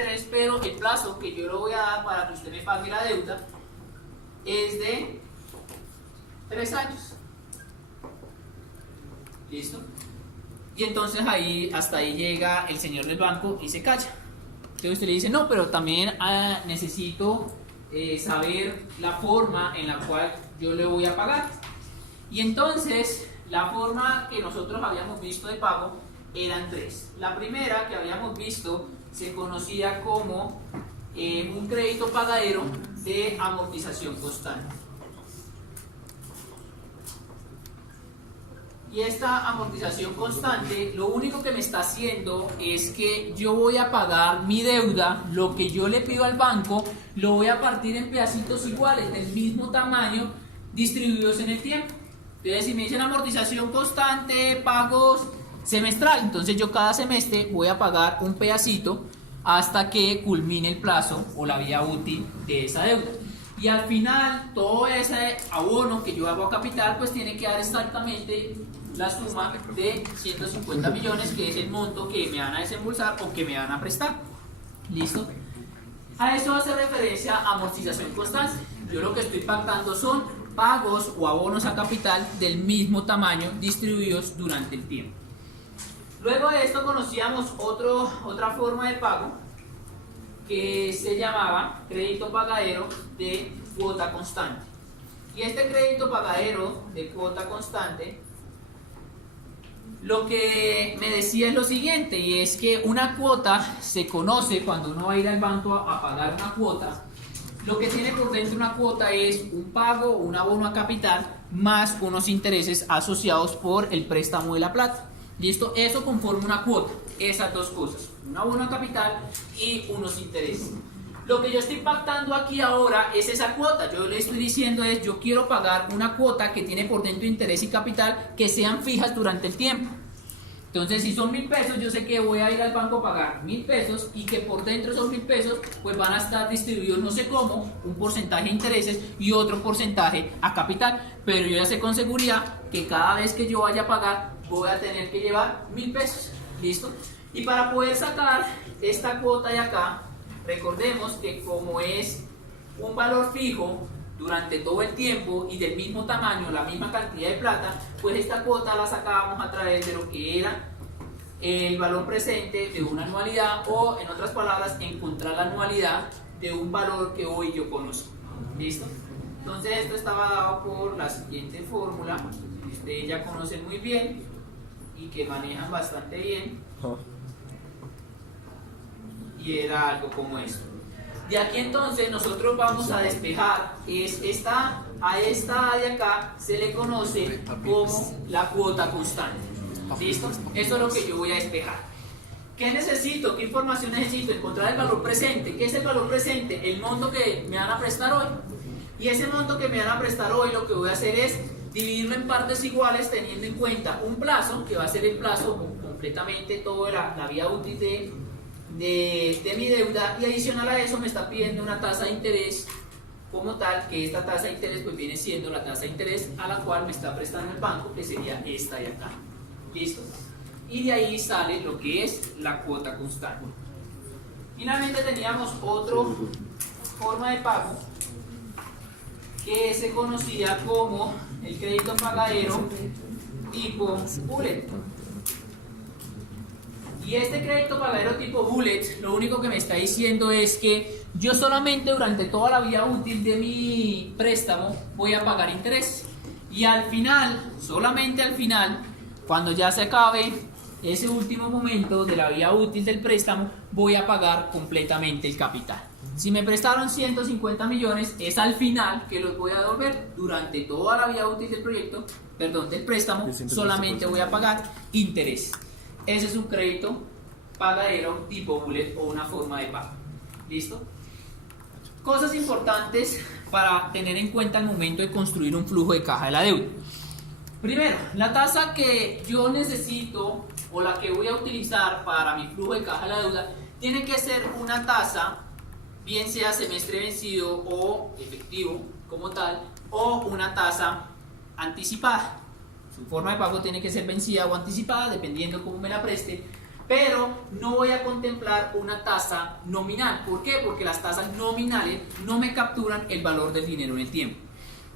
interés, pero el plazo que yo le voy a dar para que usted me pague la deuda es de 3 años. ¿Listo? Y entonces ahí, hasta ahí llega el señor del banco y se calla. Entonces usted le dice, no, pero también necesito saber la forma en la cual yo le voy a pagar. Y entonces, la forma que nosotros habíamos visto de pago eran 3. La primera que habíamos visto se conocía como un crédito pagadero de amortización constante. Y esta amortización constante lo único que me está haciendo es que yo voy a pagar mi deuda, lo que yo le pido al banco, lo voy a partir en pedacitos iguales, del mismo tamaño, distribuidos en el tiempo. Entonces, si me dicen amortización constante, pagos semestral, entonces yo cada semestre voy a pagar un pedacito hasta que culmine el plazo o la vida útil de esa deuda. Y al final, todo ese abono que yo hago a capital, pues tiene que dar exactamente la suma de 150 millones, que es el monto que me van a desembolsar o que me van a prestar. ¿Listo? A eso hace referencia a amortización constante. Yo lo que estoy pactando son pagos o abonos a capital del mismo tamaño distribuidos durante el tiempo. Luego de esto conocíamos otra forma de pago que se llamaba crédito pagadero de cuota constante. Y este crédito pagadero de cuota constante lo que me decía es lo siguiente, y es que una cuota se conoce cuando uno va a ir al banco a pagar una cuota. Lo que tiene por dentro una cuota es un pago, un abono a capital, más unos intereses asociados por el préstamo de la plata. ¿Listo? Eso conforma una cuota, esas dos cosas, un abono a capital y unos intereses. Lo que yo estoy pactando aquí ahora es esa cuota. Yo le estoy diciendo es, yo quiero pagar una cuota que tiene por dentro interés y capital que sean fijas durante el tiempo. Entonces, si son 1.000 pesos, yo sé que voy a ir al banco a pagar 1.000 pesos y que por dentro de esos 1.000 pesos pues van a estar distribuidos no sé cómo, un porcentaje de intereses y otro porcentaje a capital. Pero yo ya sé con seguridad que cada vez que yo vaya a pagar voy a tener que llevar 1.000 pesos. ¿Listo? Y para poder sacar esta cuota de acá, recordemos que como es un valor fijo durante todo el tiempo y del mismo tamaño, la misma cantidad de plata, pues esta cuota la sacábamos a través de lo que era el valor presente de una anualidad, o en otras palabras, encontrar la anualidad de un valor que hoy yo conozco. ¿Listo? Entonces esto estaba dado por la siguiente fórmula que ustedes ya conocen muy bien y que manejan bastante bien, y era algo como esto. De aquí entonces nosotros vamos a despejar, a esta de acá se le conoce como la cuota constante. ¿Listo? Eso es lo que yo voy a despejar. ¿Qué necesito? ¿Qué información necesito? Encontrar el valor presente. ¿Qué es el valor presente? El monto que me van a prestar hoy. Y ese monto que me van a prestar hoy, lo que voy a hacer es dividirlo en partes iguales, teniendo en cuenta un plazo, que va a ser el plazo completamente toda la vida útil de mi deuda, y adicional a eso me está pidiendo una tasa de interés como tal, que esta tasa de interés pues viene siendo la tasa de interés a la cual me está prestando el banco, que sería esta de acá. ¿Listo? Y de ahí sale lo que es la cuota constante. Finalmente teníamos otra forma de pago que se conocía como el crédito pagadero tipo bullet. Y este crédito pagadero tipo bullet, lo único que me está diciendo es que yo solamente durante toda la vida útil de mi préstamo voy a pagar interés. Y al final, solamente al final, cuando ya se acabe ese último momento de la vida útil del préstamo, voy a pagar completamente el capital. Si me prestaron 150 millones, es al final que los voy a devolver. Durante toda la vida útil del del préstamo, solamente voy a pagar interés. Ese es un crédito pagadero tipo bullet o una forma de pago. ¿Listo? Cosas importantes para tener en cuenta al momento de construir un flujo de caja de la deuda. Primero, la tasa que yo necesito o la que voy a utilizar para mi flujo de caja de la deuda tiene que ser una tasa, bien sea semestre vencido o efectivo como tal, o una tasa anticipada. Su forma de pago tiene que ser vencida o anticipada, dependiendo cómo me la preste, pero no voy a contemplar una tasa nominal. ¿Por qué? Porque las tasas nominales no me capturan el valor del dinero en el tiempo.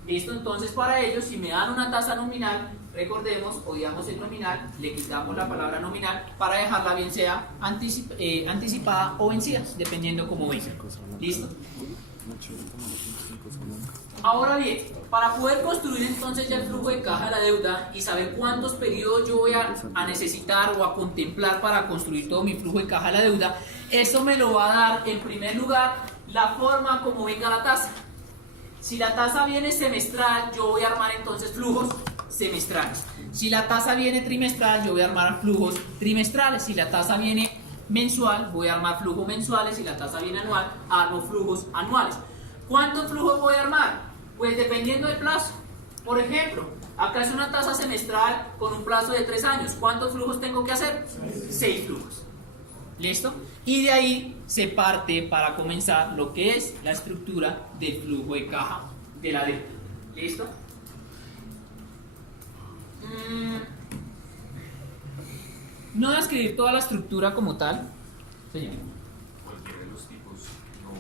¿Listo? Entonces para ello, si me dan una tasa nominal, recordemos, odiamos el nominal, le quitamos la palabra nominal para dejarla bien sea anticipada o vencida, dependiendo cómo venga. ¿Listo? Ahora bien, para poder construir entonces ya el flujo de caja de la deuda y saber cuántos periodos yo voy a necesitar o a contemplar para construir todo mi flujo de caja de la deuda, eso me lo va a dar en primer lugar la forma como venga la tasa. Si la tasa viene semestral, yo voy a armar entonces flujos semestrales. Si la tasa viene trimestral, yo voy a armar flujos trimestrales. Si la tasa viene mensual, voy a armar flujos mensuales. Si la tasa viene anual, armo flujos anuales. ¿Cuántos flujos voy a armar? Pues dependiendo del plazo. Por ejemplo, acá es una tasa semestral con un plazo de 3 años. ¿Cuántos flujos tengo que hacer? 6 flujos. ¿Listo? Y de ahí se parte para comenzar lo que es la estructura del flujo de caja de la deuda. ¿Listo? No voy a escribir toda la estructura como tal. Sí. Cualquiera de los tipos no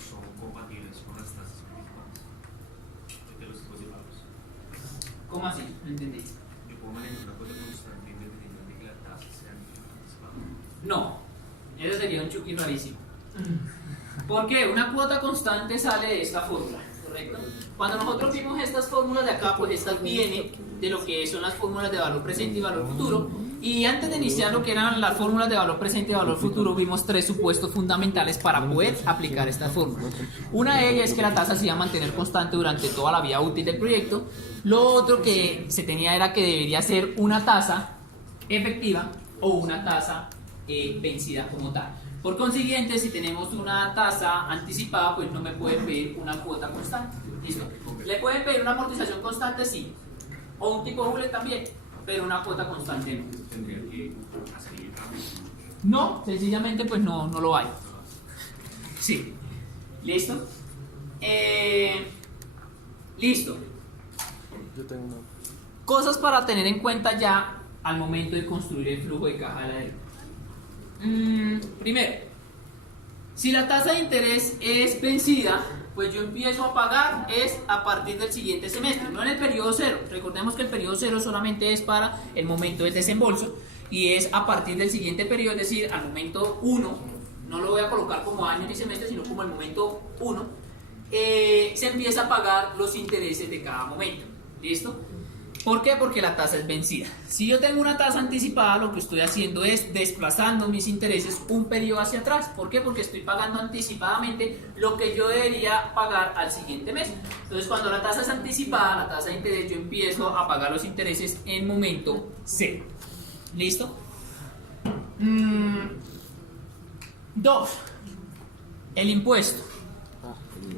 son compatibles con las tasas anticipadas de los tipos de pagos. ¿Cómo así? No entendí. Yo puedo manejar una cuota constante independientemente de que la tasa sea anticipada. No, eso sería un chuki rarísimo. ¿Por qué? Una cuota constante sale de esta fórmula, ¿correcto? Cuando nosotros vimos estas fórmulas de acá, pues estas vienen de lo que son las fórmulas de valor presente y valor futuro. Y antes de iniciar lo que eran las fórmulas de valor presente y valor futuro, vimos 3 supuestos fundamentales para poder aplicar estas fórmulas. Una de ellas es que la tasa se iba a mantener constante durante toda la vida útil del proyecto. Lo otro que se tenía era que debería ser una tasa efectiva o una tasa vencida como tal. Por consiguiente, si tenemos una tasa anticipada, pues no me pueden pedir una cuota constante. ¿Listo? Le pueden pedir una amortización constante, sí, o un tipo Hule también, pero una cuota constante no. Tendría que hacer el cambio. No, sencillamente pues no lo hay. Sí. ¿Listo? Listo. Yo tengo una. Cosas para tener en cuenta ya al momento de construir el flujo de caja de la deuda. Primero, si la tasa de interés es vencida, pues yo empiezo a pagar es a partir del siguiente semestre, no en el periodo cero. Recordemos que el periodo cero solamente es para el momento del desembolso y es a partir del siguiente periodo, es decir, al momento 1, no lo voy a colocar como año ni semestre, sino como el momento 1, se empieza a pagar los intereses de cada momento. ¿Listo? ¿Por qué? Porque la tasa es vencida. Si yo tengo una tasa anticipada, lo que estoy haciendo es desplazando mis intereses un periodo hacia atrás. ¿Por qué? Porque estoy pagando anticipadamente lo que yo debería pagar al siguiente mes. Entonces, cuando la tasa es anticipada, la tasa de interés, yo empiezo a pagar los intereses en momento cero. ¿Listo? 2. El impuesto.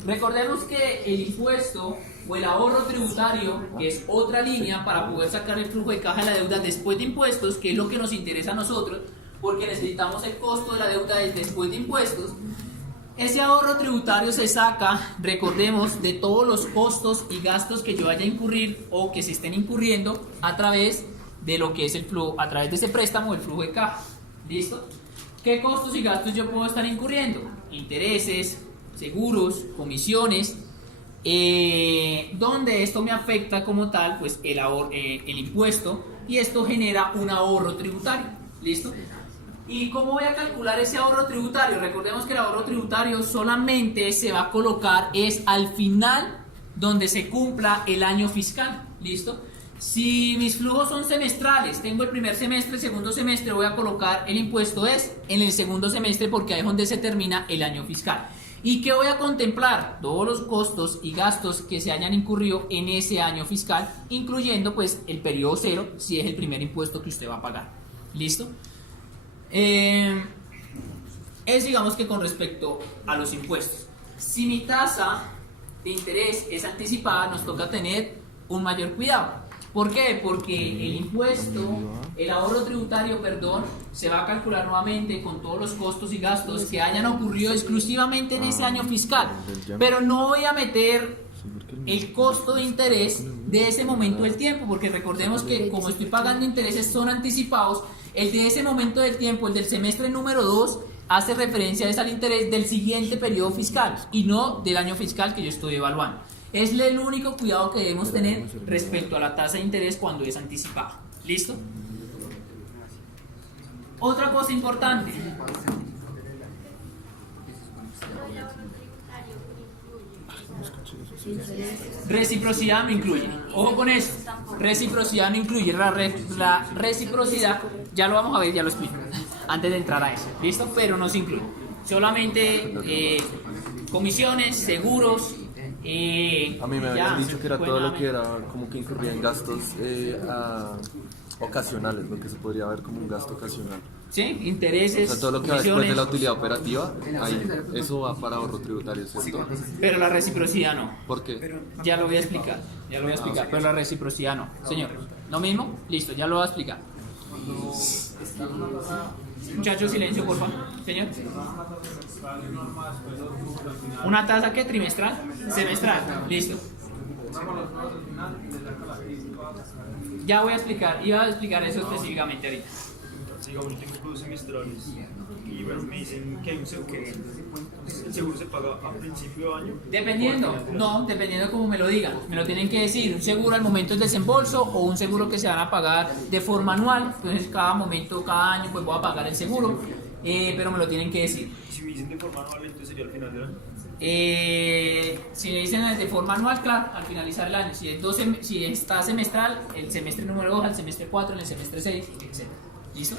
Recordemos que el impuesto o el ahorro tributario, que es otra línea para poder sacar el flujo de caja de la deuda después de impuestos, que es lo que nos interesa a nosotros, porque necesitamos el costo de la deuda después de impuestos. Ese ahorro tributario se saca, recordemos, de todos los costos y gastos que yo vaya a incurrir o que se estén incurriendo a través de lo que es el flujo, a través de ese préstamo, el flujo de caja. ¿Listo? ¿Qué costos y gastos yo puedo estar incurriendo? Intereses, seguros, comisiones, donde esto me afecta como tal, pues el impuesto, y esto genera un ahorro tributario. ¿Listo? ¿Y cómo voy a calcular ese ahorro tributario? Recordemos que el ahorro tributario solamente se va a colocar es al final donde se cumpla el año fiscal. ¿Listo? Si mis flujos son semestrales, tengo el primer semestre, segundo semestre, voy a colocar el impuesto es en el segundo semestre porque ahí es donde se termina el año fiscal. ¿Y qué voy a contemplar? Todos los costos y gastos que se hayan incurrido en ese año fiscal, incluyendo pues el periodo cero, si es el primer impuesto que usted va a pagar. ¿Listo? Es digamos que con respecto a los impuestos. Si mi tasa de interés es anticipada, nos toca tener un mayor cuidado. ¿Por qué? Porque el impuesto, el ahorro tributario, se va a calcular nuevamente con todos los costos y gastos que hayan ocurrido exclusivamente en ese año fiscal. Pero no voy a meter el costo de interés de ese momento del tiempo, porque recordemos que como estoy pagando intereses son anticipados, El de ese momento del tiempo, el del semestre número 2, hace referencia es al interés del siguiente periodo fiscal y no del año fiscal que yo estoy evaluando. Es el único cuidado que debemos tener respecto a la tasa de interés cuando es anticipada. ¿Listo? Otra cosa importante. Reciprocidad no incluye. Ojo con eso. Reciprocidad no incluye. La reciprocidad, ya lo vamos a ver, ya lo explico. Antes de entrar a eso. ¿Listo? Pero no se incluye. Solamente comisiones, seguros. A mí me habían dicho que era todo lo que era como que incurría en gastos ocasionales, lo que se podría ver como un gasto ocasional. Sí, intereses, O sea, todo lo que va comisiones, después de la utilidad operativa, ahí, eso va para ahorro tributario, ¿cierto? pero la reciprocidad no. ¿Por qué? Ya lo voy a explicar, pero la reciprocidad no. Señor, ¿lo mismo? Listo, ya lo voy a explicar. Muchachos, silencio, por favor. Señor. ¿Una tasa qué? ¿Trimestral? ¿Semestral? Listo. Ya voy a explicar, iba a explicar eso específicamente ahorita. Digamos, yo tengo pagos semestrales y bueno, me dicen que hay un seguro. ¿El seguro se paga a principio de año? Dependiendo como me lo digan. Me lo tienen que decir, un seguro al momento del desembolso o un seguro que se van a pagar de forma anual. Entonces cada momento, cada año pues voy a pagar el seguro, pero me lo tienen que decir. Si me dicen de forma anual, entonces sería al final del año. Si me dicen de forma anual, claro, al finalizar el año. Si está semestral, el semestre número 2, al semestre 4, en el semestre 6, etc. ¿Listo?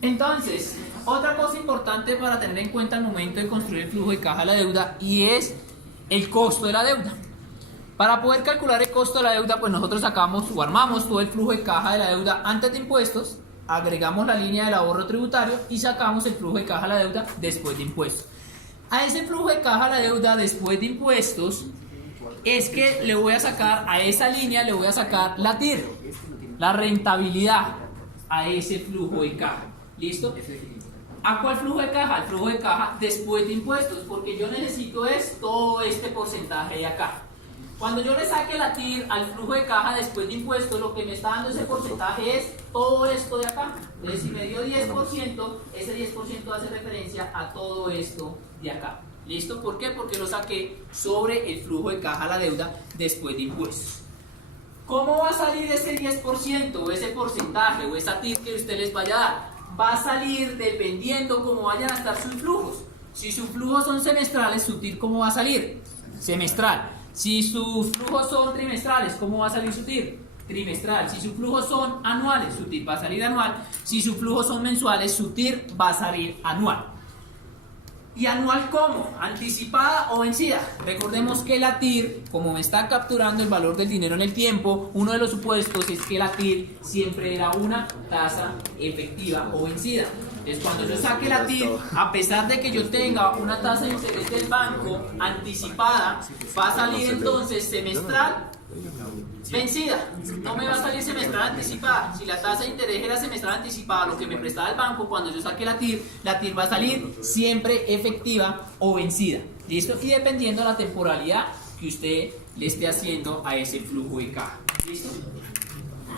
Entonces, otra cosa importante para tener en cuenta al momento de construir el flujo de caja de la deuda y es el costo de la deuda. Para poder calcular el costo de la deuda, pues nosotros sacamos o armamos todo el flujo de caja de la deuda antes de impuestos, agregamos la línea del ahorro tributario y sacamos el flujo de caja de la deuda después de impuestos. A ese flujo de caja de la deuda después de impuestos es que le voy a sacar a esa línea, le voy a sacar la TIR, la rentabilidad a ese flujo de caja. ¿Listo? ¿A cuál flujo de caja? Al flujo de caja después de impuestos, porque yo necesito es todo este porcentaje de acá. Cuando yo le saque la TIR al flujo de caja después de impuestos, lo que me está dando ese porcentaje es todo esto de acá. Entonces, si me dio 10%, ese 10% hace referencia a todo esto de acá. ¿Listo? ¿Por qué? Porque lo saqué sobre el flujo de caja a la deuda después de impuestos. ¿Cómo va a salir ese 10% o ese porcentaje o esa TIR que usted les vaya a dar? Va a salir dependiendo cómo vayan a estar sus flujos. Si sus flujos son semestrales, su TIR ¿cómo va a salir? Semestral. Si sus flujos son trimestrales, ¿cómo va a salir su TIR? Trimestral. Si sus flujos son anuales, su TIR va a salir anual. Si sus flujos son mensuales, su TIR va a salir anual. ¿Y anual cómo? ¿Anticipada o vencida? Recordemos que la TIR, como me está capturando el valor del dinero en el tiempo, uno de los supuestos es que la TIR siempre era una tasa efectiva o vencida. Entonces, cuando yo saque la TIR, a pesar de que yo tenga una tasa de interés del banco anticipada, va a salir entonces semestral vencida. No me va a salir semestral anticipada. Si la tasa de interés era semestral anticipada, lo que me prestaba el banco, cuando yo saque la TIR va a salir siempre efectiva o vencida. ¿Listo? Y dependiendo de la temporalidad que usted le esté haciendo a ese flujo de caja. ¿Listo?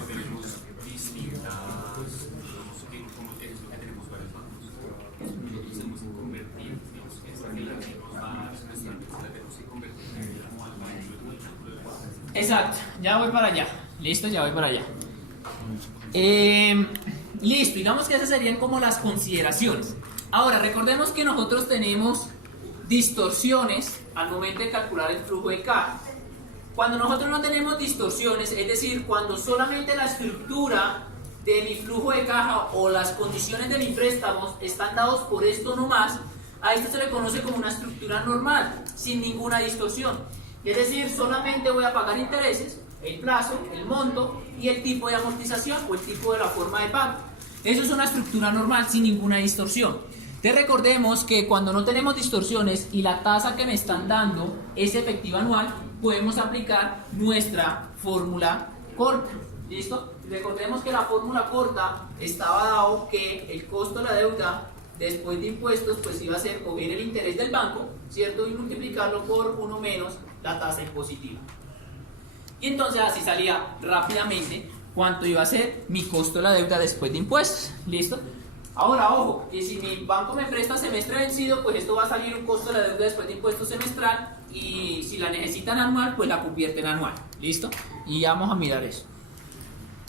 Tenemos distintas, como es lo que tenemos varios bancos. Nosotros tenemos que convertir, digamos, esta que la tenemos para la tenemos que convertir en el anual para el cálculo de bases. Exacto, ya voy para allá. Listo, ya voy para allá. Listo, digamos que esas serían como las consideraciones. Ahora, recordemos que nosotros tenemos distorsiones al momento de calcular el flujo de caja. Cuando nosotros no tenemos distorsiones, es decir, cuando solamente la estructura de mi flujo de caja o las condiciones de mi préstamo están dados por esto nomás, a esto se le conoce como una estructura normal, sin ninguna distorsión. Es decir, solamente voy a pagar intereses, el plazo, el monto y el tipo de amortización o el tipo de la forma de pago. Eso es una estructura normal sin ninguna distorsión. Entonces recordemos que cuando no tenemos distorsiones y la tasa que me están dando es efectiva anual, podemos aplicar nuestra fórmula corta. ¿Listo? Recordemos que la fórmula corta estaba dado que el costo de la deuda después de impuestos pues iba a ser coger el interés del banco, ¿cierto? Y multiplicarlo por 1 menos la tasa impositiva. Y entonces así salía rápidamente cuánto iba a ser mi costo de la deuda después de impuestos. ¿Listo? Ahora, ojo, que si mi banco me presta semestre vencido, pues esto va a salir un costo de la deuda después de impuestos semestral, y si la necesitan anual, pues la convierten anual. ¿Listo? Y ya vamos a mirar eso.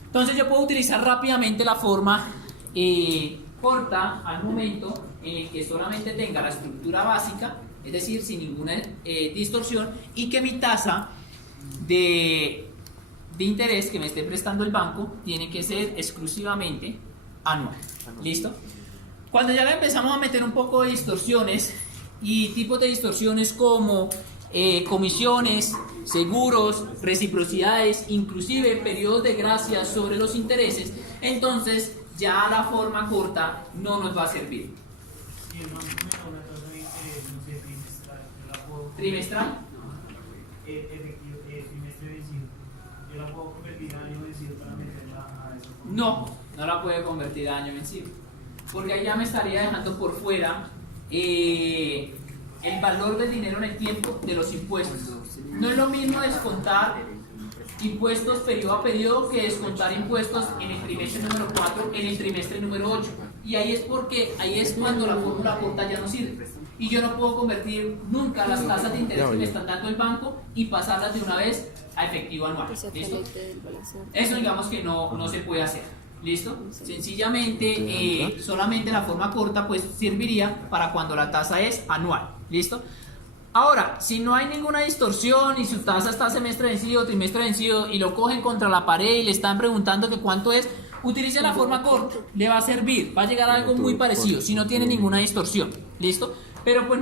Entonces yo puedo utilizar rápidamente la forma corta al momento en el que solamente tenga la estructura básica, es decir, sin ninguna distorsión, y que mi tasa de interés que me esté prestando el banco tiene que ser exclusivamente anual. ¿Listo? Cuando ya le empezamos a meter un poco de distorsiones y tipos de distorsiones como comisiones, seguros, reciprocidades, inclusive periodos de gracia sobre los intereses, entonces ya la forma corta no nos va a servir. ¿Trimestral? Trimestre vencido. ¿Yo la puedo convertir en año vencido para meterla a eso? No, no la puede convertir a año vencido, porque ahí ya me estaría dejando por fuera el valor del dinero en el tiempo de los impuestos. No es lo mismo descontar impuestos periodo a periodo que descontar impuestos en el trimestre número 4, en el trimestre número 8. Y ahí es cuando la fórmula corta ya no sirve. Y yo no puedo convertir nunca las tasas de interés que me están dando el banco y pasarlas de una vez a efectivo anual. ¿Listo? Eso digamos que no se puede hacer. ¿Listo? Sencillamente, solamente la forma corta pues serviría para cuando la tasa es anual. ¿Listo? Ahora, si no hay ninguna distorsión y su tasa está semestre vencido, trimestre vencido, y lo cogen contra la pared y le están preguntando que cuánto es, utilice la forma corta, le va a servir, va a llegar a algo muy parecido si no tiene ninguna distorsión. ¿Listo? Pero pues